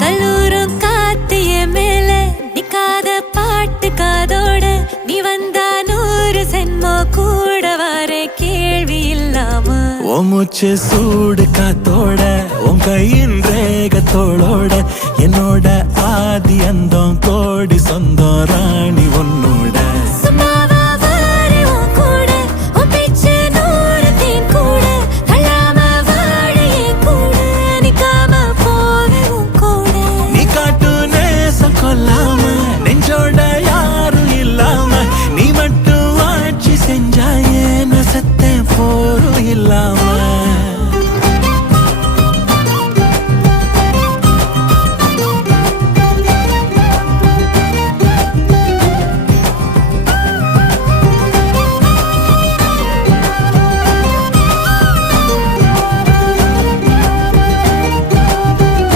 கல்லூரும் காத்திய மேல நிக்காத பாட்டு காதோட நீ வந்தா 100 சென்மோ கூட வர கேள்வி இல்லாம மூச்சு சூடு காத்தோட உன் கையின் ரேகத்தோளோட என்னோட ஆதி அந்தம்